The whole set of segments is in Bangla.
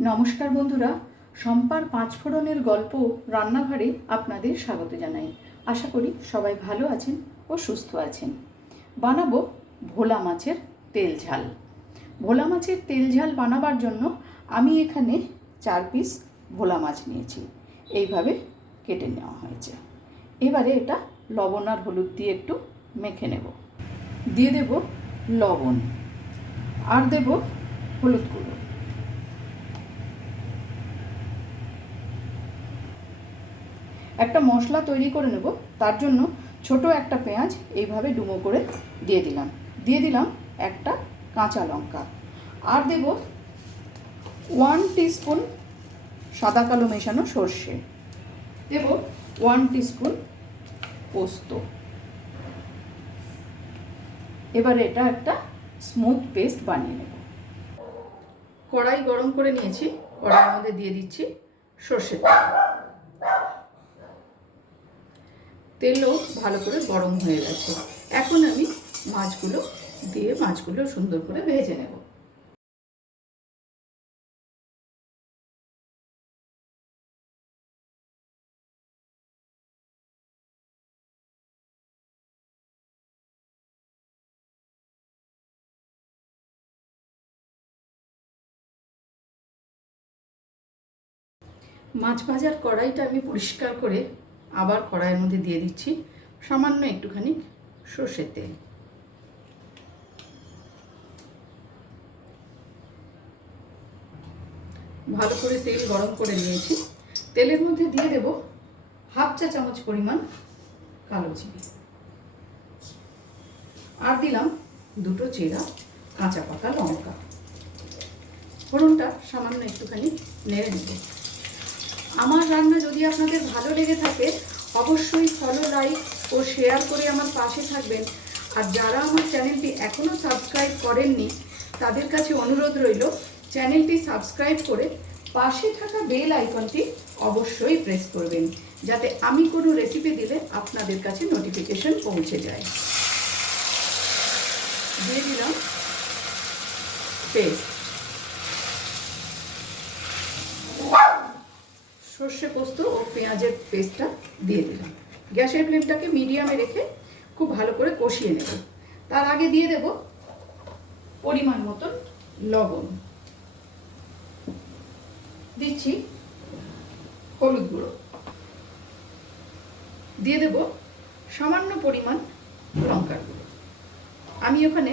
নমস্কার বন্ধুরা, সম্পার পাঁচফোড়নের গল্প রান্নাঘরে আপনাদের স্বাগত জানাই। আশা করি সবাই ভালো আছেন ও সুস্থ আছেন। বানাবো ভোলা মাছের তেল ঝাল। ভোলা মাছের তেল ঝাল বানাবার জন্য আমি এখানে চার পিস ভোলা মাছ নিয়েছি। এইভাবে কেটে নেওয়া হয়েছে। এবারে এটা লবণ আর হলুদ দিয়ে একটু মেখে নেব। দিয়ে দেব লবণ। আর দেব হলুদ গুঁড়ো। একটা মশলা তৈরি করে নেব, তার জন্য ছোট একটা পেঁয়াজ এইভাবে ডুমো করে দিয়ে দিলাম। দিয়ে দিলাম একটা কাঁচা লঙ্কা। আর দেব ওয়ান টিস্পুন সাদা কালো মেশানো সর্ষে। দেব ওয়ান টিস্পুন পোস্ত। এবারে এটা একটা স্মুথ পেস্ট বানিয়ে নেব। কড়াই গরম করে নিয়েছি, কড়াইয়ের মধ্যে দিয়ে দিচ্ছি সর্ষের তেল। তেলও ভালো করে গরম হয়ে গেছে। এখন আমি মাছগুলো দিয়ে মাছগুলো সুন্দর করে ভেজে নেব। মাছ ভাজার কড়াইটা আমি পরিষ্কার করে আবার কড়াইয়ের মধ্যে দিয়ে দিচ্ছি সামান্য একটুখানি সর্ষের তেল। ভালো করে তেল গরম করে নিয়েছি। তেলের মধ্যে দিয়ে দেব হাফ চা চামচ পরিমাণ কালো চিনি আর দিলাম দুটো চেরা কাঁচা পাকা লঙ্কা। ফোড়নটা সামান্য একটুখানি নেড়ে নেব। আমার রান্না যদি আপনাদের ভালো লেগে থাকে, অবশ্যই ফলো লাইক ও শেয়ার করে আমার পাশে থাকবেন। আর যারা আমার চ্যানেলটি এখনও সাবস্ক্রাইব করেননি, তাদের কাছে অনুরোধ রইল চ্যানেলটি সাবস্ক্রাইব করে পাশে থাকা বেল আইকনটি অবশ্যই প্রেস করবেন, যাতে আমি কোনো রেসিপি দিলে আপনাদের কাছে নোটিফিকেশন পৌঁছে যায়। দিয়ে দিলাম পেস্ট সর্ষে পোস্ত ও পেঁয়াজের পেস্টটা দিয়ে দিলাম। গ্যাসের ফ্লেমটাকে মিডিয়ামে রেখে খুব ভালো করে কষিয়ে নেব। তার আগে দিয়ে দেব পরিমাণ মতন লবণ। দিচ্ছি হলুদ গুঁড়ো। দিয়ে দেব সামান্য পরিমাণ লঙ্কার গুঁড়ো। আমি ওখানে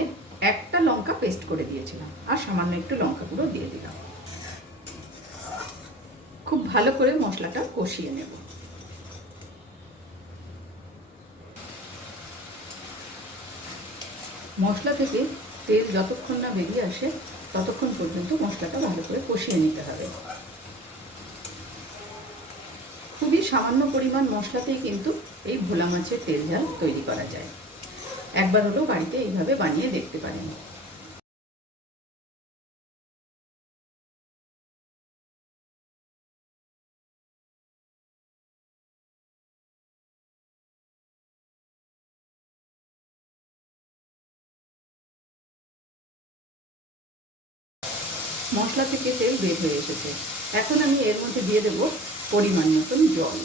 একটা লঙ্কা পেস্ট করে দিয়েছিলাম, আর সামান্য একটু লঙ্কা গুঁড়ো দিয়ে দিলাম। খুব ভালো করে মশলাটা কষিয়ে নেব। মশলা থেকে তেল যতক্ষণ না বেরিয়ে আসে, ততক্ষণ পর্যন্ত মশলাটা ভালো করে কষিয়ে নিতে হবে। খুবই সামান্য পরিমাণ মশলাতেই কিন্তু এই ভোলা মাছের তেল ঝাল তৈরি করা যায়। একবার হলেও বাড়িতে এইভাবে বানিয়ে দেখতে পারেন। মশলা থেকে তেল বের হয়ে এসেছে। এখন আমি এর মধ্যে দিয়ে দেব পরিমাণ মতন জল।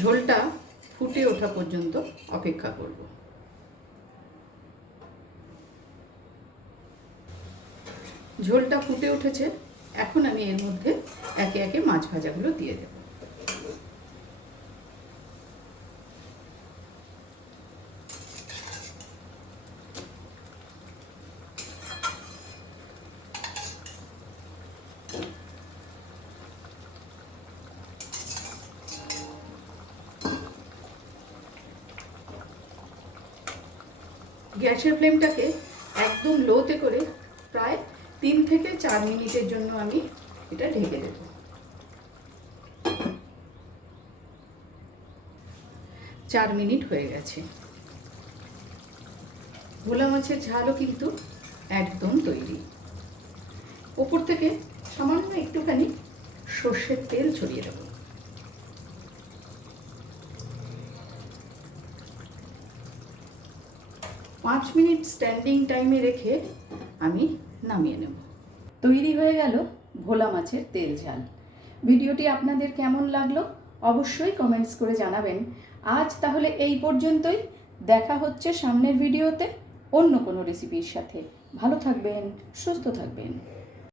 ঝোলটা ফুটে ওঠা পর্যন্ত অপেক্ষা করব। ঝোলটা ফুটে উঠেছে এখন আমি এর মধ্যে একে একে মাছ ভাজাগুলো দিয়ে দেব। গ্যাসের ফ্লেমটাকে একদম লোতে করে প্রায় তিন থেকে চার মিনিটের জন্য আমি এটা ঢেকে দেব। চার মিনিট হয়ে গেছে। ভোলা মাছের ঝালও কিন্তু একদম তৈরি। ওপর থেকে সামান্য একটুখানি সর্ষের তেল ছড়িয়ে দেবো। পাঁচ মিনিট স্ট্যান্ডিং টাইমে রেখে আমি নামিয়ে নেব। তৈরি হয়ে গেল ভোলা মাছের তেল ঝাল। ভিডিওটি আপনাদের কেমন লাগল অবশ্যই কমেন্টস করে জানাবেন। আজ তাহলে এই পর্যন্তই। দেখা হচ্ছে সামনের ভিডিওতে অন্য কোনো রেসিপির সাথে। ভালো থাকবেন, সুস্থ থাকবেন।